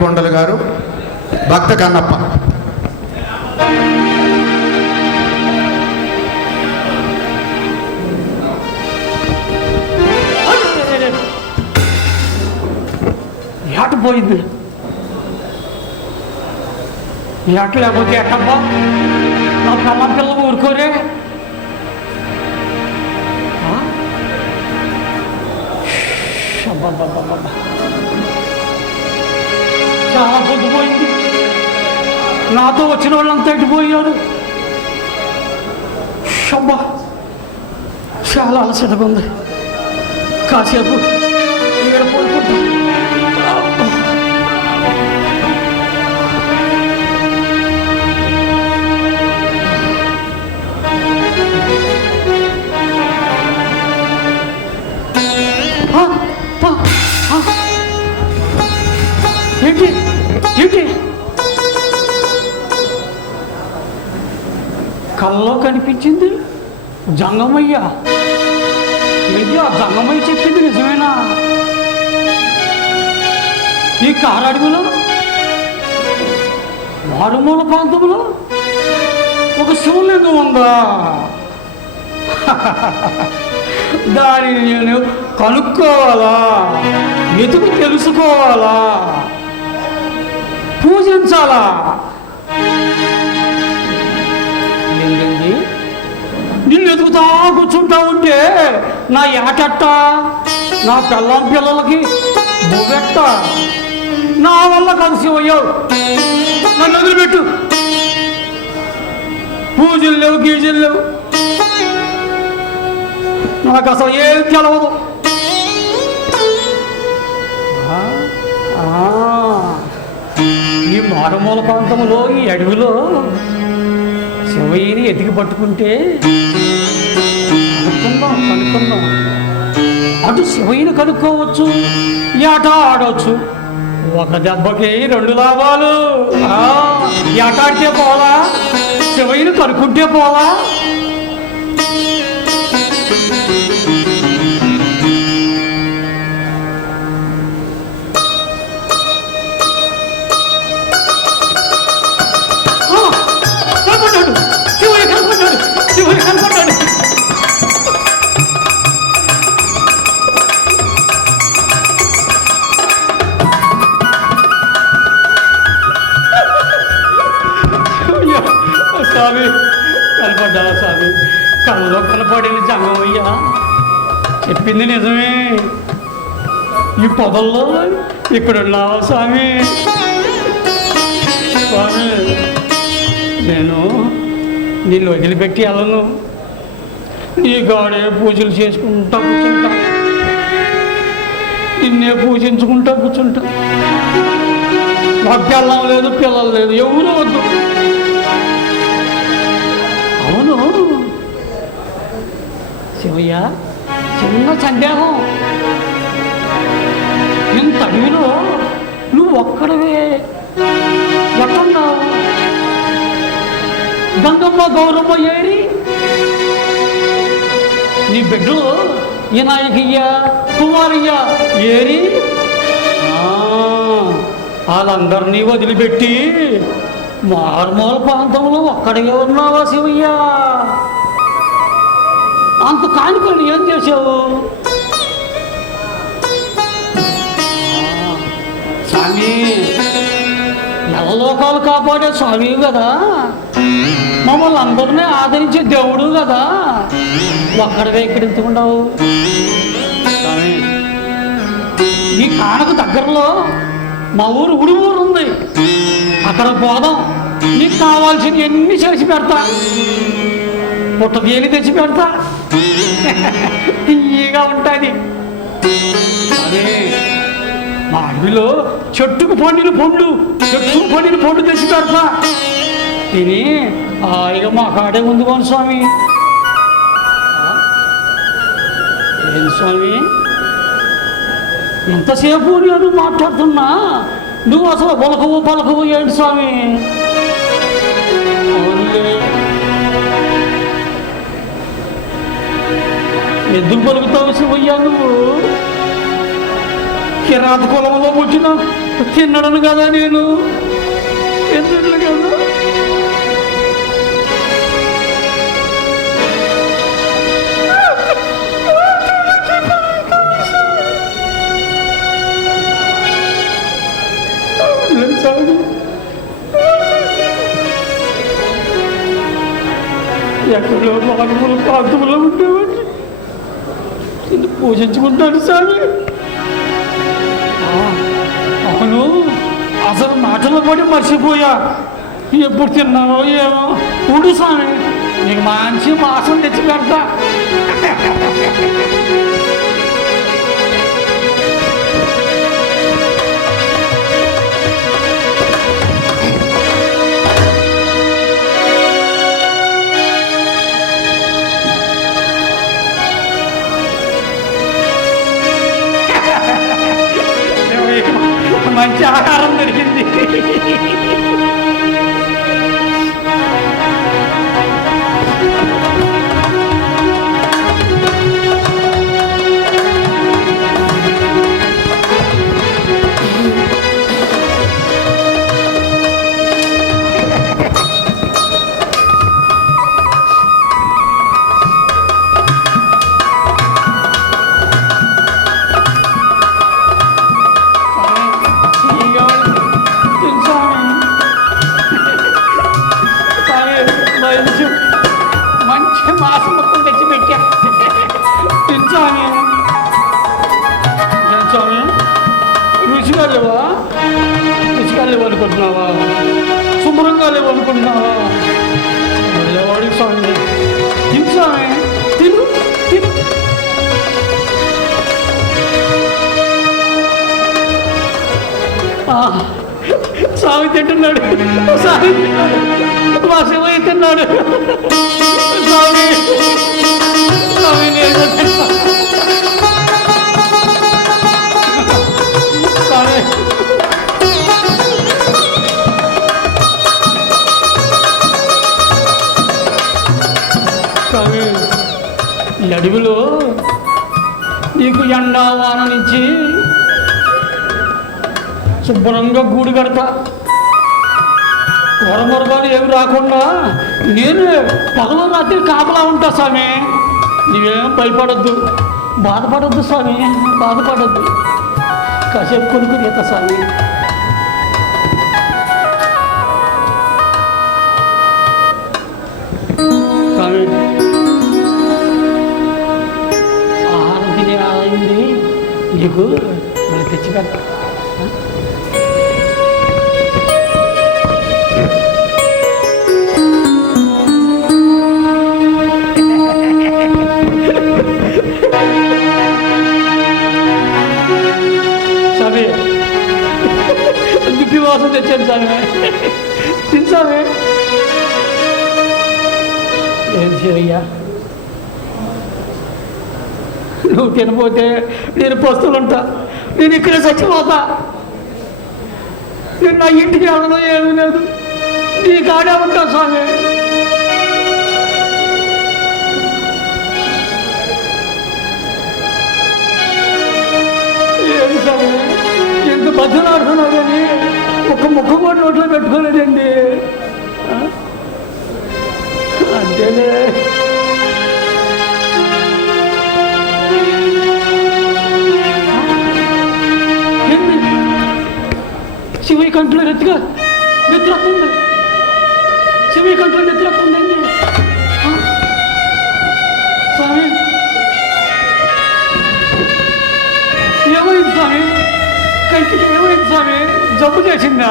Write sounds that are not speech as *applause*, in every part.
కొండలు గారు భక్త కన్నప్ప. ఎట పోయింది. ఎట లేకపోతే ఎట్టబ్బా? నా కమ్మ నాతో వచ్చిన వాళ్ళంతా ఎటుపోయారు షబ్బా చాలా అలసటగా ఉంది. కాసేపు జంగమయ్య ఏంటి ఆ జంగమయ్య చెప్పింది నిజమేనా? ఈ కారడుగులో? మారుమూల ప్రాంతంలో ఒక శివలింగం ఉందా? *laughs* దానిని నేను కనుక్కోవాలా? ఎతుకు తెలుసుకోవాలా? పూజించాలా? నిన్ను ఎదుగుతా కూర్చుంటా ఉంటే నా ఏటట్ట? నా పిల్లం పిల్లలకి బొగెట్ట నా వల్ల కలిసి శివయ్యో నన్ను వదిలిపెట్టు. పూజలు లేవు గీజలు లేవు. నాకు అసలు ఏం తెలవదు. ఆ, ఈ మారుమూల ప్రాంతంలో ఈ అడవిలో శివయ్యని ఎతికి పట్టుకుంటే కనుక్కుందాం కనుక్కుందాం అటు శివయ్యను కనుక్కోవచ్చు ఈ ఆట ఆడవచ్చు ఒక దెబ్బకి రెండు లాభాలు. ఆ, ఈ ఆట ఆడితే పోలా? శివయ్యను కనుక్కుంటే పోలా? చెప్పింది నిజమే. ఈ పొదల్లో ఇక్కడ ఉన్నావా స్వామి? స్వామి నేను నిన్ను వదిలిపెట్టి వెళ్ళను. నీ గాడే పూజలు చేసుకుంటా కూర్చుంటా. నిన్నే పూజించుకుంటా కూర్చుంటా. నాకు పిల్లం లేదు పిల్లలు లేదు ఎవరు వద్దు. శివయ్య చిన్న సందేహం. ఇంత అడవిలో నువ్వు ఒక్కడవే. ఎక్కడున్నావు? గంగమ్మ గౌరమ్మ ఏరి? నీ బిడ్డలు వినాయకయ్య కుమారయ్య ఏరి? ఆ, వాళ్ళందరినీ వదిలిపెట్టి మారుమూల ప్రాంతంలో ఒక్కడిగా ఉన్నావా శివయ్యా? అంత కానుకొని ఏం చేసావు స్వామి. నవలోకాలు కాపాడే స్వామి కదా. మమ్మల్ని అందరినీ ఆదరించే దేవుడు కదా. ఒక్కడివే ఇక్కడ ఎందుకుండవు ఈ కానకు దగ్గరలో మా ఊరు ఉడి ఊరు ఉంది. అక్కడ పోదాం. నీకు కావాల్సిన ఎన్ని చేసి పెడతా. పుట్ట తేలి తెచ్చి పెడతా. తీయగా ఉంటుంది. అదే మా అడవిలో చెట్టుకు పండిన పండ్లు చెట్టుకు పండిన పండు తెచ్చి పెడతా తిని హాయిగా మా కాడే ఉంది కోను స్వామి. ఏం స్వామి? ఎంతసేపు నేను మాట్లాడుతున్నా నువ్వు అసలు పలకవు పలకవు ఏంటి స్వామి? ఎందుకు పలుకుతావు శివయ్యా నువ్వు? కిరాత కులంలో పుట్టిన తిన్నడను కదా నేను. తిన్నట్లు కదా? ఎక్కడో మానవుల ప్రాంతంలో ఉండేవాడు నిన్ను పూజించుకుంటాను స్వామి? అవును అసలు మాటలు పడి మర్చిపోయా. ఎప్పుడు తిన్నావో ఏమో. ఉండు స్వామి నీకు మంచి మాసం తెచ్చి పెడతా. మంచి ఆహారం దొరికింది. లేవా? రుచిగా లేవు అనుకుంటున్నావా శుభ్రంగా లేవు అనుకుంటున్నావా వాడికి స్వామి. తించామి తిను. తిను స్వామి తింటున్నాడు. స్వామి మా శివయ్య తిన్నాడు స్వామి. శుభ్రంగా గూడు కడతా. వరమరగాలు ఏమి రాకుండా నేను పగలు రాత్రి కాపలా ఉంటా స్వామి. నీవేం భయపడద్దు. బాధపడద్దు స్వామి బాధపడద్దు. కాసేపు కొనుక్కు ఈత స్వామి. స్వామి ఆహారం తినే అయింది నీకు మళ్ళీ తెచ్చి నువ్వు తినపోతే నేను పస్తులుంటా నేను ఇక్కడే చచ్చిపోతా నేను నా ఇంటికి వెళ్ళడం ఏమీ లేదు. నీ కాడే ఉంటా స్వామి. ఏమి స్వామి? ఎంత బద్దలాడుతున్నావు కానీ ఒక ముఖం కూడా నోట్లో పెట్టుకోలేదండి. ఆ? కంట్లో రెత్తుగా నిద్రస్తుంది. చెవి కంట్లో నిద్రస్తుందండి స్వామి. ఏమైంది స్వామి? కంటికి ఏమైంది స్వామి? జబ్బు చేసిందా?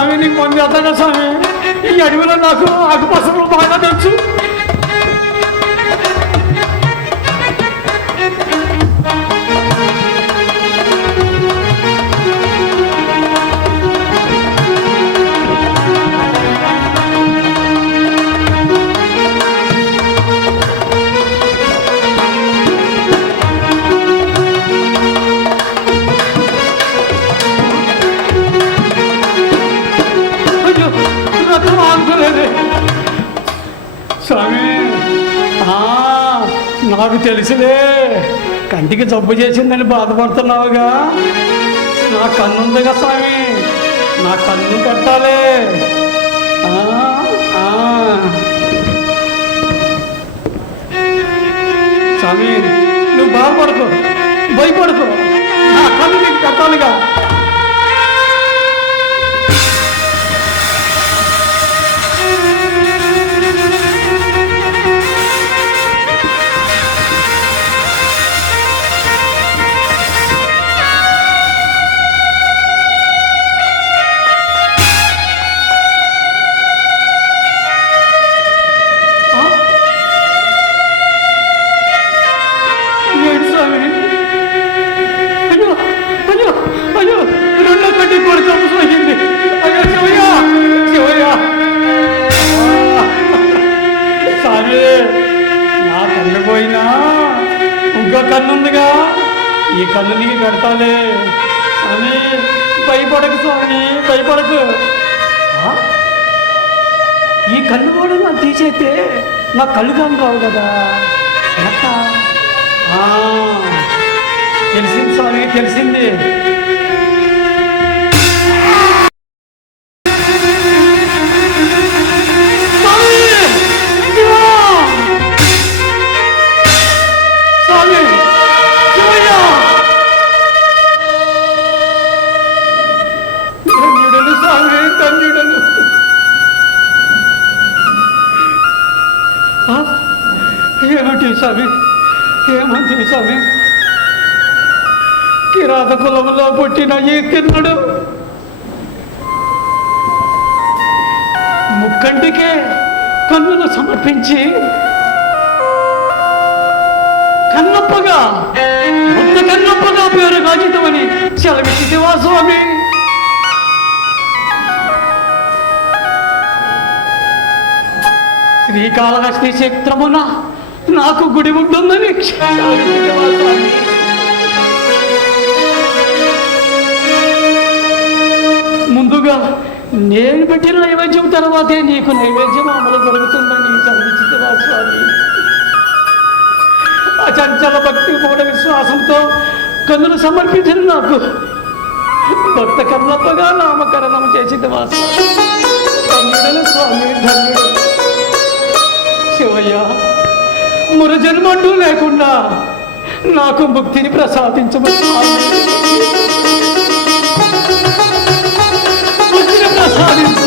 స్వామి నీకు మంది అర్థంగా స్వామి? ఈ అడవిలో నాకు అటుపసలు బాగా తెలుసు. తెలుసులే కంటికి జబ్బు చేసిందని బాధపడుతున్నావుగా. నా కన్నుందిగా స్వామి నా కన్ను కట్టాలి. ఆ, ఆ. స్వామి నువ్వు బాధపడుకో భయపడుకో. నా కన్ను నీకు కట్టాలిగా. కన్నుందిగా? కన్ను ఉందిగా ఈ కన్ను నీకు కడతాలే. అని భయపడకు స్వామి భయపడకు. ఈ కళ్ళు కూడా నాకు తీసేస్తే నా కళ్ళు కాని రావు కదా. ఆ, తెలిసింది స్వామి తెలిసింది. కులంలో పుట్టిన ఈ తిన్నడు ముక్కంటికే కన్నును సమర్పించి కన్నప్పగా ముద్ద కన్నప్పగా పేరు గాజితమని సెలవిచ్చితివా స్వామి శ్రీకాళహస్తి క్షేత్రమున నాకు గుడి ఉంటుందని క్షమించవా స్వామి. ముందుగా నేను పెట్టిన నైవేద్యం తర్వాతే నీకు నైవేద్యం అమలు జరుగుతుందని చదివించితివా స్వామి అచంచల భక్తి మూఢ విశ్వాసంతో కన్నులు సమర్పించిన నాకు భక్త కన్నప్పగా నామకరణం చేసిదివా స్వామి స్వామి ధన్యుడు. శివయ్య మరు లేకుండా నాకు ముక్తిని ప్రసాదించమని స్వామి. ముక్తిని ప్రసాదించు